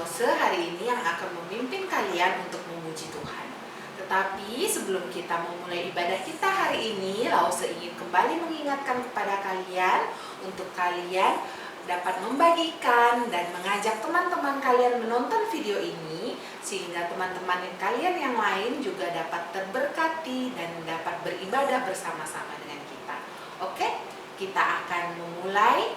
Lause hari ini yang akan memimpin kalian untuk memuji Tuhan. Tetapi sebelum kita memulai ibadah kita hari ini, Lause ingin kembali mengingatkan kepada kalian untuk kalian dapat membagikan dan mengajak teman-teman kalian menonton video ini sehingga teman-teman kalian yang lain juga dapat terberkati dan dapat beribadah bersama-sama dengan kita. Oke, kita akan memulai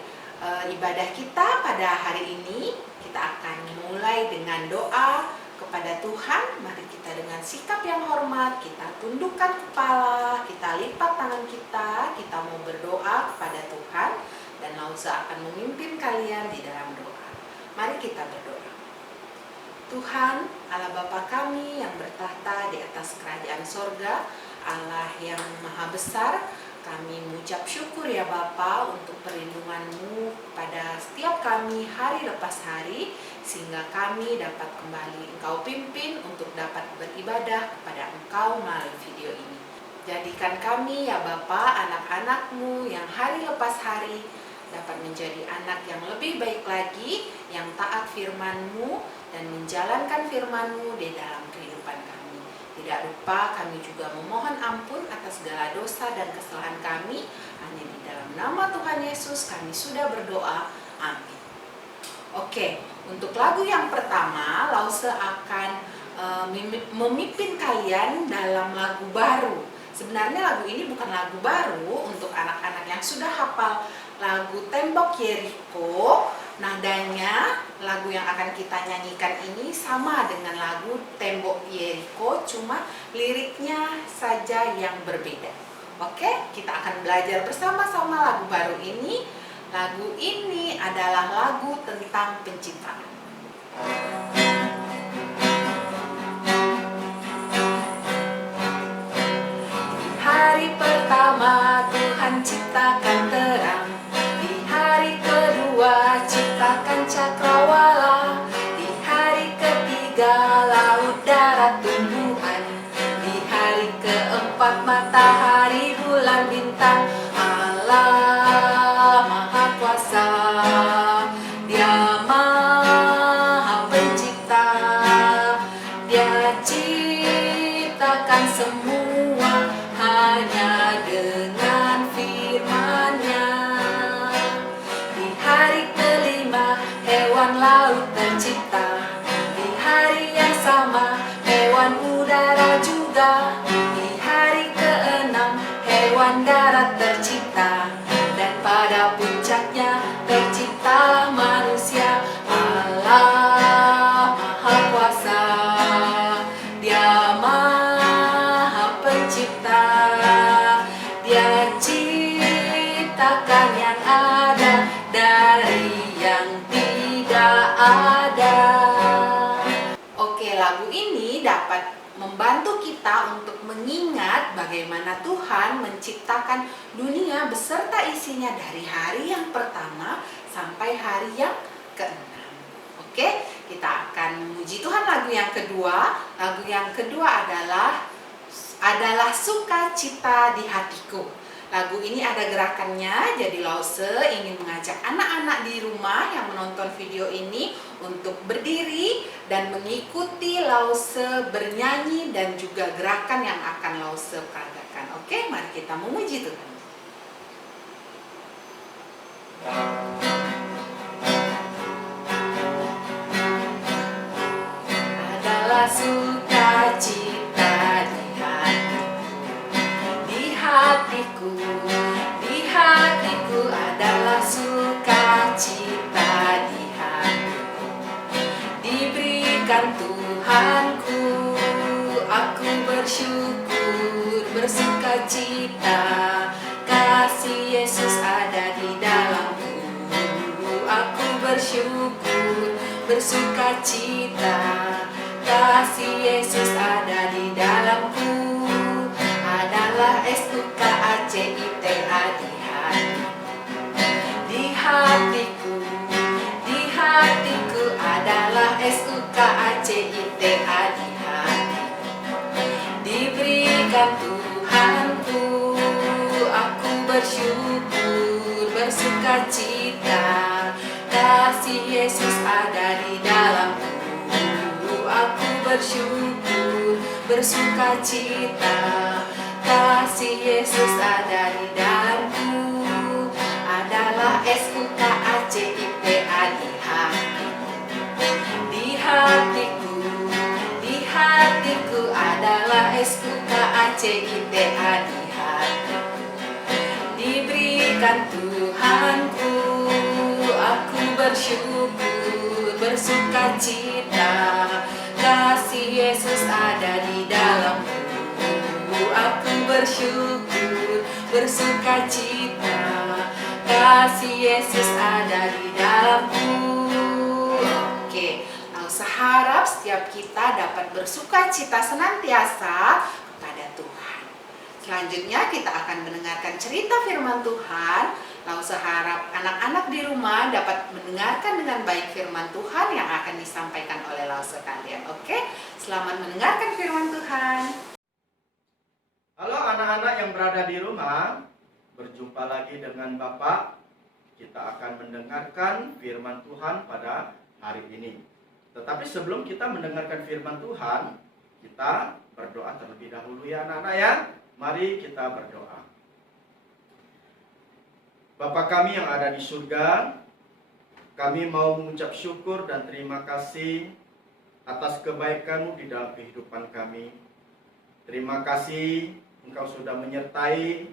ibadah kita pada hari ini. Kita akan mulai dengan doa kepada Tuhan. Mari kita dengan sikap yang hormat, kita tundukkan kepala, kita lipat tangan kita mau berdoa kepada Tuhan. Dan Lause akan memimpin kalian di dalam doa. Mari kita berdoa. Tuhan, Allah Bapa kami yang bertahta di atas kerajaan sorga, Allah yang maha besar, kami mengucap syukur ya Bapa untuk perlindungan-Mu pada setiap kami hari lepas hari, sehingga kami dapat kembali Engkau pimpin untuk dapat beribadah kepada Engkau melalui video ini. Jadikan kami ya Bapa, anak-anak-Mu yang hari lepas hari dapat menjadi anak yang lebih baik lagi, yang taat firman-Mu dan menjalankan firman-Mu di dalam kehidupan kami. Tidak lupa kami juga memohon ampun atas segala dosa dan kesalahan kami. Hanya di dalam nama Tuhan Yesus kami sudah berdoa. Amin. Oke, untuk lagu yang pertama, Lause akan memimpin kalian dalam lagu baru. Sebenarnya lagu ini bukan lagu baru untuk anak-anak yang sudah hafal lagu Tembok Yeriko. Nadanya lagu yang akan kita nyanyikan ini sama dengan lagu Tembok Yeriko, cuma liriknya saja yang berbeda. Oke, kita akan belajar bersama-sama lagu baru ini. Lagu ini adalah lagu tentang penciptaan. Hari pertama Tuhan ciptakan terang, di hari kedua ciptakan cakrawala, di hari ketiga laut darat tumbuhan, di hari keempat matahari bulan bintang. Allah Maha Kuasa, Dia Maha Pencipta, Dia ciptakan semua hanya dengan firman-Nya. Di hari kelima hewan laut tercipta, di hari yang sama hewan udara juga, di hari keenam hewan darat tercipta, dan pada puncaknya terciptalah manusia. Allah Maha Kuasa, Dia Maha Pencipta, Dia ciptakan yang ada dari yang tidak ada. Oke, lagu ini dapat membantu kita untuk mengingat bagaimana Tuhan menciptakan dunia beserta isinya dari hari yang pertama sampai hari yang ke-6. Oke, kita akan memuji Tuhan lagu yang kedua. Lagu yang kedua adalah Sukacita di Hatiku. Lagu ini ada gerakannya, jadi Lause ingin mengajak anak-anak di rumah yang menonton video ini untuk berdiri dan mengikuti Lause bernyanyi dan juga gerakan yang akan Lause peragakan. Oke, mari kita memuji Tuhan. Adalah sukacita di hatiku, di hatiku adalah sukacita di hatiku. Diberikan Tuhanku, aku bersyukur, bersukacita, kasih Yesus ada di dalamku. Aku bersyukur, bersukacita, kasih Yesus ada di dalamku. Adalah SUKACITA di hatiku, di hatiku, di hatiku adalah SUKACITA di hatiku. Diberikan Tuhanku, aku bersyukur, bersukacita, kasih Yesus ada di dalamku. bersyukur, bersukacita. Kasih Yesus ada di dalamku, adalah SUKACITA di hatiku. Di hatiku adalah SUKACITA di hatiku. Diberikan Tuhanku, aku bersyukur, bersukacita. Kasih Yesus ada di dalamku, aku bersyukur, bersukacita. Kasih Yesus ada di dalamku. Oke, lalu seharap setiap kita dapat bersukacita senantiasa kepada Tuhan. Selanjutnya kita akan mendengarkan cerita firman Tuhan. Lalu seharap anak-anak di rumah dapat mendengarkan dengan baik firman Tuhan yang akan disampaikan oleh Lause kalian. Oke, selamat mendengarkan firman Tuhan. Halo anak-anak yang berada di rumah, berjumpa lagi dengan Bapak. Kita akan mendengarkan firman Tuhan pada hari ini. Tetapi sebelum kita mendengarkan firman Tuhan, kita berdoa terlebih dahulu ya anak-anak ya. Mari kita berdoa. Bapa kami yang ada di surga, kami mau mengucap syukur dan terima kasih atas kebaikan-Mu di dalam kehidupan kami. Terima kasih Engkau sudah menyertai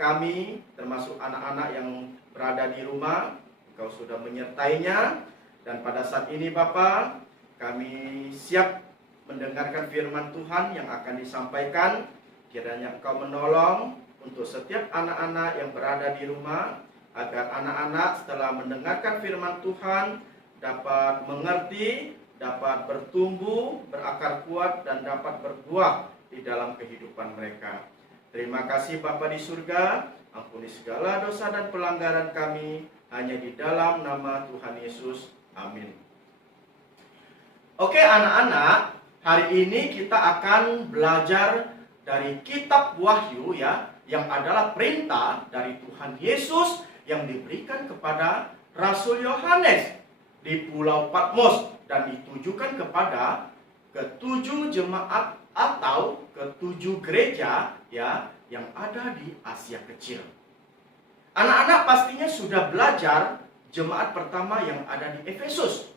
kami, termasuk anak-anak yang berada di rumah. Engkau sudah menyertainya. Dan pada saat ini Bapa, kami siap mendengarkan firman Tuhan yang akan disampaikan. Kiranya Engkau menolong untuk setiap anak-anak yang berada di rumah, agar anak-anak setelah mendengarkan firman Tuhan dapat mengerti, dapat bertumbuh, berakar kuat, dan dapat berbuah di dalam kehidupan mereka. Terima kasih Bapa di surga, ampuni segala dosa dan pelanggaran kami, hanya di dalam nama Tuhan Yesus. Amin. Oke anak-anak, hari ini kita akan belajar dari kitab Wahyu ya, yang adalah perintah dari Tuhan Yesus yang diberikan kepada Rasul Yohanes di Pulau Patmos dan ditujukan kepada ketujuh jemaat atau ketujuh gereja ya yang ada di Asia Kecil. Anak-anak pastinya sudah belajar jemaat pertama yang ada di Efesus.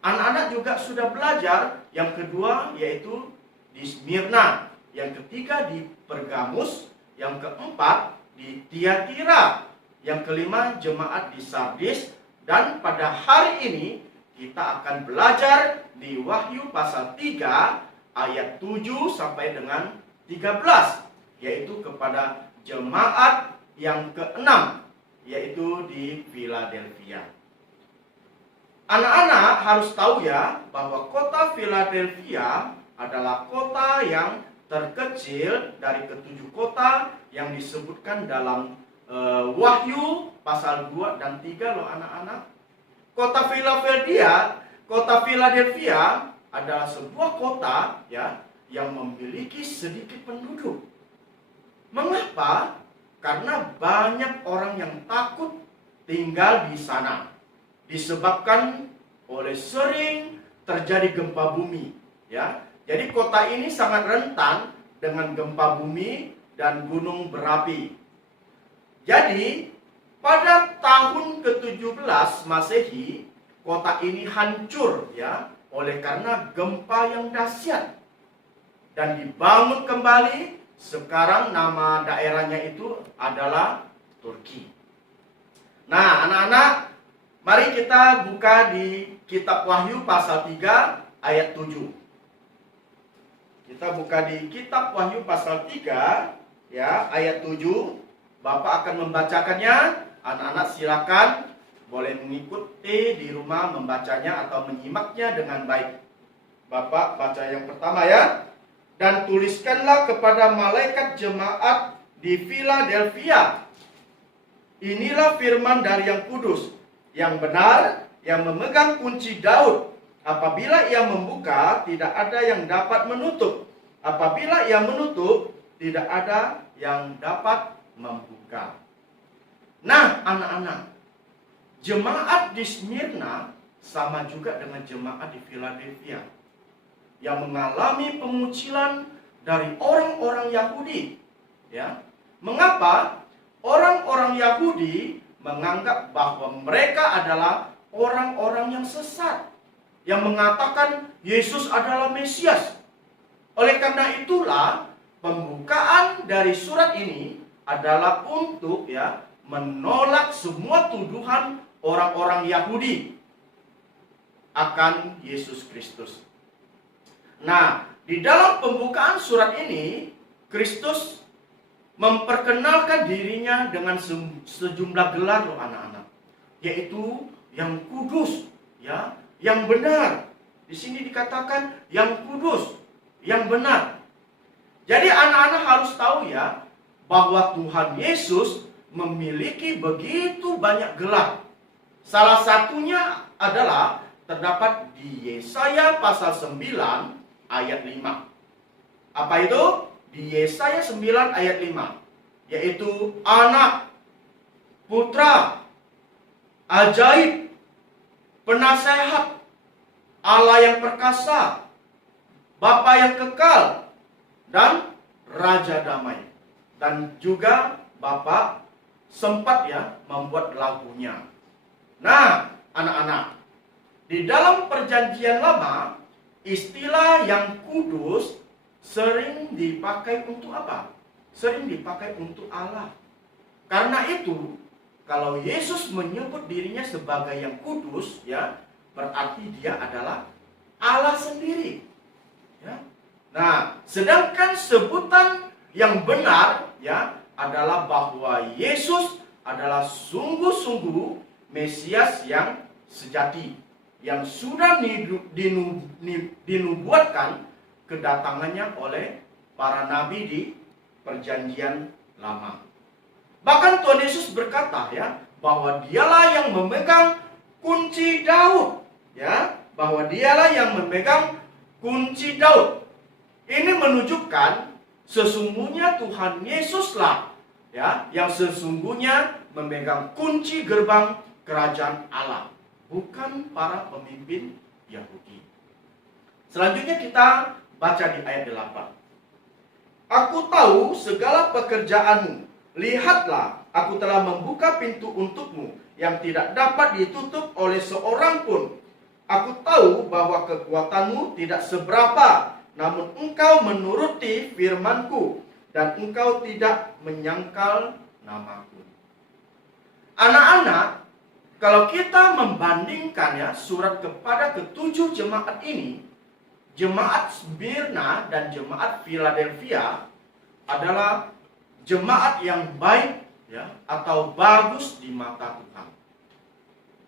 Anak-anak juga sudah belajar yang kedua yaitu di Smyrna, yang ketiga di Pergamus, yang keempat di Tiatira, yang kelima jemaat di Sardis, dan pada hari ini kita akan belajar di Wahyu pasal 3 ayat 7 sampai dengan 13, yaitu kepada jemaat yang keenam, yaitu di Philadelphia. Anak-anak harus tahu ya bahwa kota Philadelphia adalah kota yang terkecil dari ketujuh kota yang disebutkan dalam Wahyu pasal 2 dan 3 loh anak-anak. Kota Philadelphia adalah sebuah kota ya yang memiliki sedikit penduduk. Mengapa? Karena banyak orang yang takut tinggal di sana. Disebabkan oleh sering terjadi gempa bumi ya. Jadi kota ini sangat rentan dengan gempa bumi dan gunung berapi. Jadi pada tahun ke-17 Masehi, kota ini hancur ya oleh karena gempa yang dahsyat dan dibangun kembali. Sekarang nama daerahnya itu adalah Turki. Nah, anak-anak, mari kita buka di kitab Wahyu pasal 3 ayat 7. Kita buka di kitab Wahyu pasal 3 ya, ayat 7. Bapak akan membacakannya. Anak-anak silakan boleh mengikuti di rumah membacanya atau menyimaknya dengan baik. Bapak baca yang pertama ya. Dan tuliskanlah kepada malaikat jemaat di Philadelphia. Inilah firman dari yang kudus, yang benar, yang memegang kunci Daud. Apabila ia membuka, tidak ada yang dapat menutup. Apabila ia menutup, tidak ada yang dapat membuka. Nah, anak-anak, jemaat di Smyrna sama juga dengan jemaat di Philadelphia. yang mengalami pengucilan dari orang-orang Yahudi. Ya. Mengapa orang-orang Yahudi menganggap bahwa mereka adalah orang-orang yang sesat, yang mengatakan Yesus adalah Mesias? Oleh karena itulah pembukaan dari surat ini adalah untuk menolak semua tuduhan orang-orang Yahudi akan Yesus Kristus. Nah, di dalam pembukaan surat ini, Kristus memperkenalkan dirinya dengan sejumlah gelar loh anak-anak, yaitu yang kudus, yang benar. Di sini dikatakan yang kudus, yang benar. Jadi anak-anak harus tahu bahwa Tuhan Yesus memiliki begitu banyak gelar. Salah satunya adalah terdapat di Yesaya pasal 9 ayat 5. Apa itu? Di Yesaya 9 ayat 5, yaitu anak, putra, ajaib, penasehat, Allah yang perkasa, Bapa yang kekal, dan Raja damai. Dan juga Bapa sempat membuat lagunya. Nah, anak-anak, di dalam perjanjian lama, istilah yang kudus sering dipakai untuk apa? Sering dipakai untuk Allah. Karena itu, kalau Yesus menyebut dirinya sebagai yang kudus, berarti dia adalah Allah sendiri. Nah, sedangkan sebutan yang benar adalah bahwa Yesus adalah sungguh-sungguh Mesias yang sejati, yang sudah dinubuatkan kedatangannya oleh para nabi di perjanjian lama. Bahkan Tuhan Yesus berkata bahwa dialah yang memegang kunci Daud, bahwa dialah yang memegang kunci Daud. Ini menunjukkan sesungguhnya Tuhan Yesuslah yang sesungguhnya memegang kunci gerbang kerajaan Allah, bukan para pemimpin Yahudi. Selanjutnya kita baca di ayat 8. Aku tahu segala pekerjaanmu. Lihatlah, aku telah membuka pintu untukmu yang tidak dapat ditutup oleh seorang pun. Aku tahu bahwa kekuatanmu tidak seberapa, namun engkau menuruti firmanku, dan engkau tidak menyangkal namaku. Anak-anak, kalau kita membandingkan surat kepada ketujuh jemaat ini, jemaat Smyrna dan jemaat Philadelphia adalah jemaat yang baik atau bagus di mata Tuhan.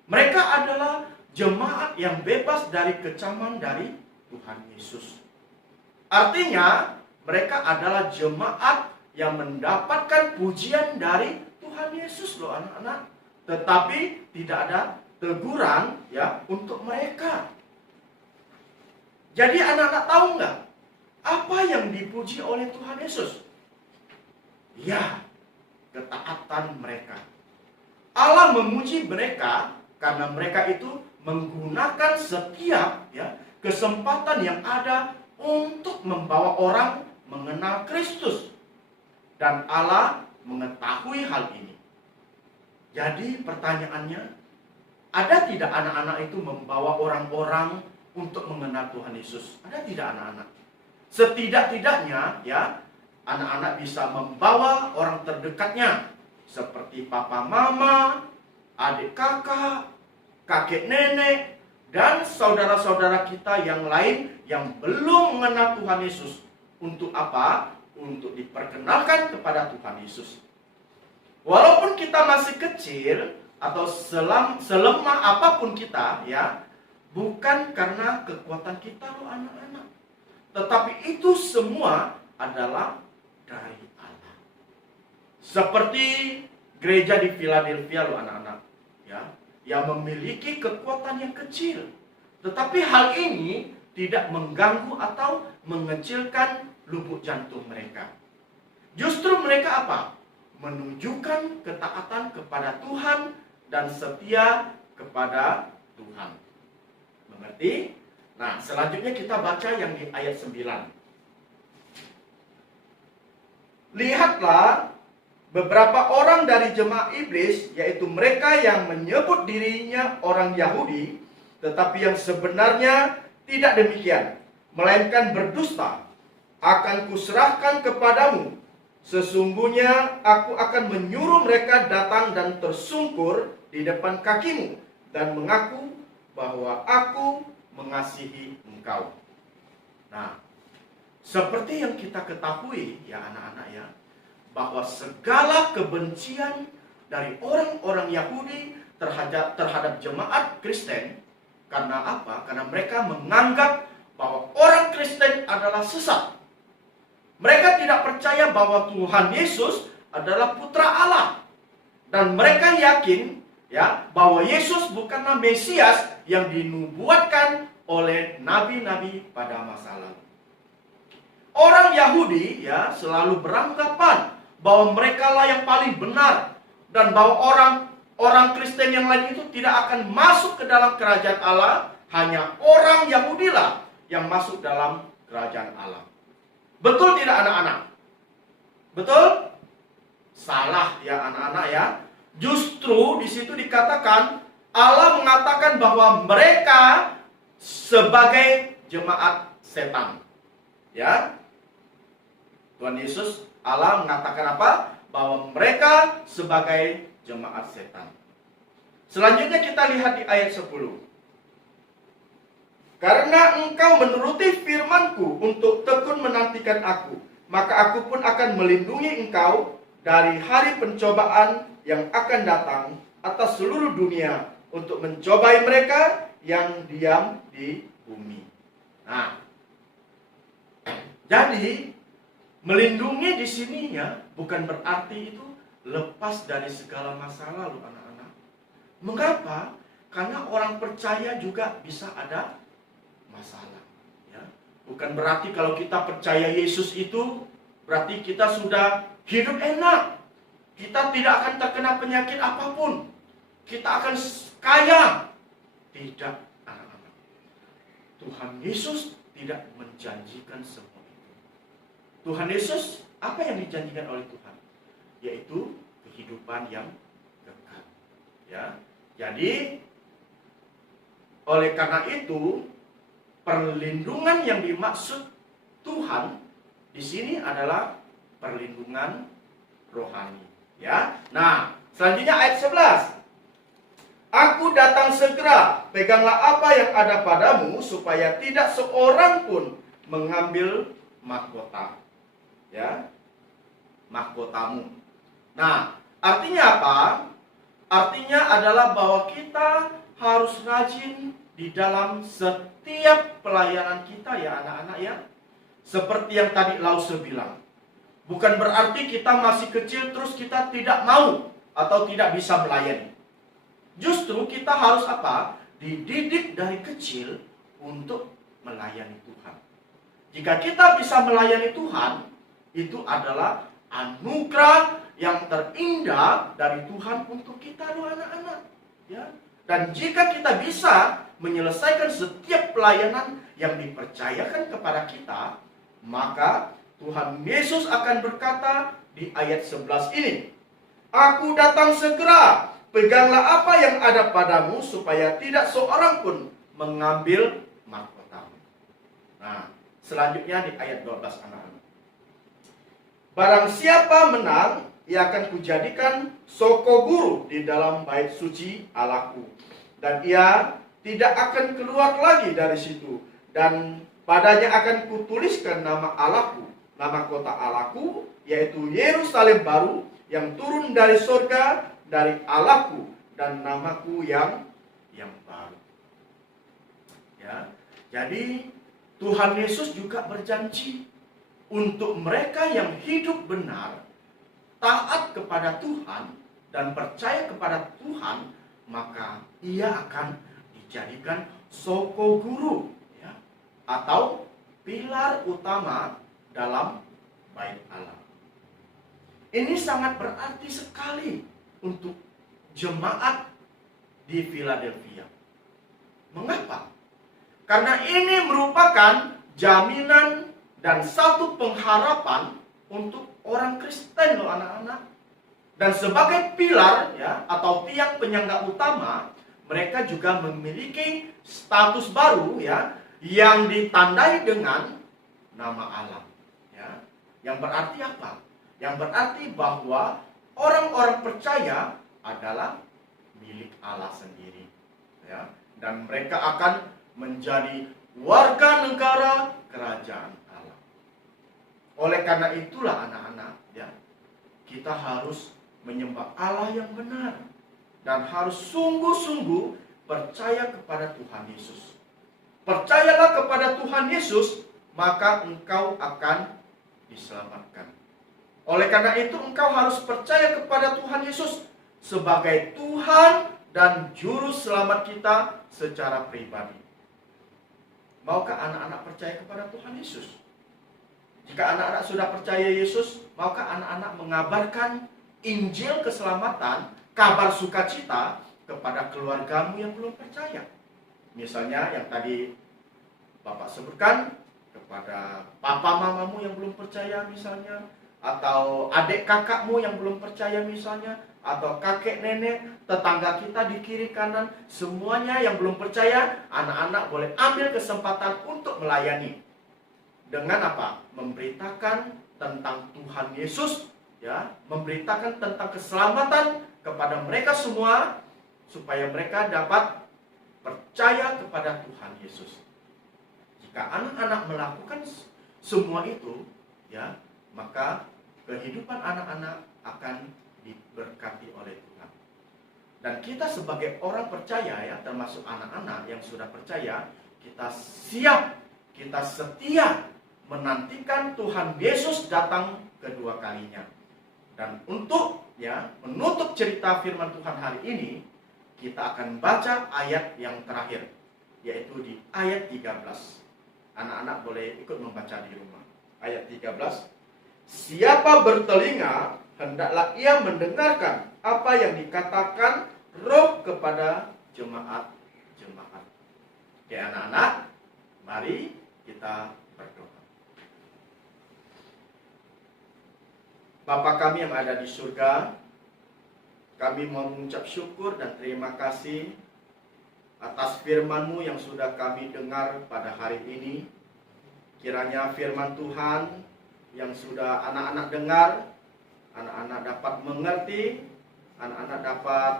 Mereka adalah jemaat yang bebas dari kecaman dari Tuhan Yesus. Artinya, mereka adalah jemaat yang mendapatkan pujian dari Tuhan Yesus loh anak-anak. Tetapi tidak ada teguran untuk mereka. Jadi anak-anak tahu nggak apa yang dipuji oleh Tuhan Yesus? Ya, ketaatan mereka. Allah memuji mereka karena mereka itu menggunakan setiap kesempatan yang ada untuk membawa orang mengenal Kristus. Dan Allah mengetahui hal ini. Jadi pertanyaannya, ada tidak anak-anak itu membawa orang-orang untuk mengenal Tuhan Yesus? Ada tidak anak-anak? Setidak-tidaknya anak-anak bisa membawa orang terdekatnya, seperti papa mama, adik kakak, kakek nenek, dan saudara-saudara kita yang lain yang belum mengenal Tuhan Yesus. Untuk apa? Untuk diperkenalkan kepada Tuhan Yesus. Walaupun kita masih kecil atau selemah apapun kita bukan karena kekuatan kita loh anak-anak. Tetapi itu semua adalah dari Allah. Seperti gereja di Philadelphia loh anak-anak yang memiliki kekuatan yang kecil. Tetapi hal ini tidak mengganggu atau mengecilkan lubuk jantung mereka. Justru mereka apa? Menunjukkan ketaatan kepada Tuhan dan setia kepada Tuhan. Mengerti? Nah, selanjutnya kita baca yang di ayat 9. Lihatlah, beberapa orang dari jemaat iblis, yaitu mereka yang menyebut dirinya orang Yahudi, tetapi yang sebenarnya tidak demikian, melainkan berdusta, akan kuserahkan kepadamu. Sesungguhnya aku akan menyuruh mereka datang dan tersungkur di depan kakimu, dan mengaku bahwa aku mengasihi engkau. Nah, seperti yang kita ketahui ya anak-anak ya, bahwa segala kebencian dari orang-orang Yahudi terhadap jemaat Kristen, karena apa? Karena mereka menganggap bahwa orang Kristen adalah sesat. Mereka tidak percaya bahwa Tuhan Yesus adalah putra Allah. Dan mereka yakin ya bahwa Yesus bukanlah Mesias yang dinubuatkan oleh nabi-nabi pada masa lalu. Orang Yahudi ya selalu beranggapan bahwa mereka lah yang paling benar, dan bahwa orang Kristen yang lain itu tidak akan masuk ke dalam kerajaan Allah. Hanya orang Yahudi lah yang masuk dalam kerajaan Allah. Betul tidak anak-anak? Betul? Salah ya anak-anak ya. Justru di situ dikatakan Allah mengatakan bahwa mereka sebagai jemaat setan. Ya. Tuhan Yesus, Allah mengatakan apa? Bahwa mereka sebagai jemaat setan. Selanjutnya kita lihat di ayat 10. Karena engkau menuruti firman-Ku untuk tekun menantikan aku, maka aku pun akan melindungi engkau dari hari pencobaan yang akan datang atas seluruh dunia untuk mencobai mereka yang diam di bumi. Nah, jadi melindungi di sininya bukan berarti itu lepas dari segala masa lalu anak-anak. Mengapa? Karena orang percaya juga bisa ada masalah. Ya. Bukan berarti kalau kita percaya Yesus itu berarti kita sudah hidup enak. Kita tidak akan terkena penyakit apapun. Kita akan kaya. Tidak anak-anak. Tuhan Yesus tidak menjanjikan semua. Tuhan Yesus, apa yang dijanjikan oleh Tuhan? Yaitu kehidupan yang kekal. Ya. Jadi, oleh karena itu, perlindungan yang dimaksud Tuhan di sini adalah perlindungan rohani. Ya. Nah, selanjutnya ayat 11. Aku datang segera, peganglah apa yang ada padamu, supaya tidak seorang pun mengambil mahkota. Ya, mahkotamu. Nah, artinya apa? Artinya adalah bahwa kita harus rajin di dalam setiap pelayanan kita ya anak-anak ya. Seperti yang tadi Lause bilang. Bukan berarti kita masih kecil terus kita tidak mau atau tidak bisa melayani. Justru kita harus apa? Dididik dari kecil untuk melayani Tuhan. Jika kita bisa melayani Tuhan, itu adalah anugerah yang terindah dari Tuhan untuk kita loh anak-anak. Ya. Dan jika kita bisa menyelesaikan setiap pelayanan yang dipercayakan kepada kita, maka Tuhan Yesus akan berkata di ayat 11 ini, Aku datang segera, peganglah apa yang ada padamu, supaya tidak seorang pun mengambil mahkotamu. Nah, selanjutnya di ayat 12 anak-anak. Barang siapa menang, ia akan kujadikan soko guru di dalam bait suci Allahku. Dan ia tidak akan keluar lagi dari situ. Dan padanya akan kutuliskan nama Allahku, nama kota Allahku, yaitu Yerusalem baru, yang turun dari surga, dari Allahku, dan namaku yang baru. Ya, jadi Tuhan Yesus juga berjanji untuk mereka yang hidup benar, taat kepada Tuhan, dan percaya kepada Tuhan, maka ia akan dijadikan soko guru, ya, atau pilar utama dalam bait Allah. Ini sangat berarti sekali untuk jemaat di Philadelphia. Mengapa? Karena ini merupakan jaminan dan satu pengharapan untuk orang Kristen loh anak-anak. Dan sebagai pilar ya atau tiang penyangga utama, mereka juga memiliki status baru ya yang ditandai dengan nama Allah. Ya. Yang berarti apa? Yang berarti bahwa orang-orang percaya adalah milik Allah sendiri. Ya. Dan mereka akan menjadi warga negara kerajaan Allah. Oleh karena itulah anak-anak ya, kita harus menyembah Allah yang benar dan harus sungguh-sungguh percaya kepada Tuhan Yesus. Percayalah kepada Tuhan Yesus, maka engkau akan diselamatkan. Oleh karena itu engkau harus percaya kepada Tuhan Yesus sebagai Tuhan dan juru selamat kita secara pribadi. Maukah anak-anak percaya kepada Tuhan Yesus? Jika anak-anak sudah percaya Yesus, maukah anak-anak mengabarkan Injil keselamatan, kabar sukacita kepada keluargamu yang belum percaya? Misalnya yang tadi Bapak sebutkan, kepada papa mamamu yang belum percaya misalnya, atau adik kakakmu yang belum percaya misalnya, atau kakek nenek, tetangga kita di kiri kanan, semuanya yang belum percaya, anak-anak boleh ambil kesempatan untuk melayani. Dengan apa? Memberitakan tentang Tuhan Yesus, ya, memberitakan tentang keselamatan kepada mereka semua, supaya mereka dapat percaya kepada Tuhan Yesus. Jika anak-anak melakukan semua itu, ya, maka kehidupan anak-anak akan diberkati oleh Tuhan. Dan kita sebagai orang percaya ya, termasuk anak-anak yang sudah percaya, kita siap, kita setia menantikan Tuhan Yesus datang kedua kalinya. Dan untuk ya menutup cerita firman Tuhan hari ini, kita akan baca ayat yang terakhir, yaitu di ayat 13. Anak-anak boleh ikut membaca di rumah. Ayat 13. Siapa bertelinga, hendaklah ia mendengarkan apa yang dikatakan Roh kepada jemaat-jemaat. Oke anak-anak, mari kita berdoa. Bapa kami yang ada di surga, kami mau mengucap syukur dan terima kasih atas firman-Mu yang sudah kami dengar pada hari ini. Kiranya firman Tuhan yang sudah anak-anak dengar, anak-anak dapat mengerti, anak-anak dapat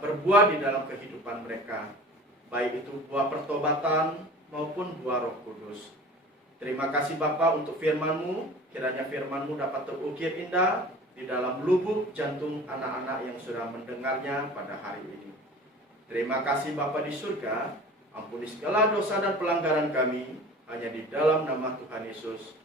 berbuah di dalam kehidupan mereka, baik itu buah pertobatan maupun buah Roh Kudus. Terima kasih Bapa untuk firman-Mu. Kiranya firman-Mu dapat terukir indah di dalam lubuk jantung anak-anak yang sudah mendengarnya pada hari ini. Terima kasih Bapa di surga. Ampuni segala dosa dan pelanggaran kami, hanya di dalam nama Tuhan Yesus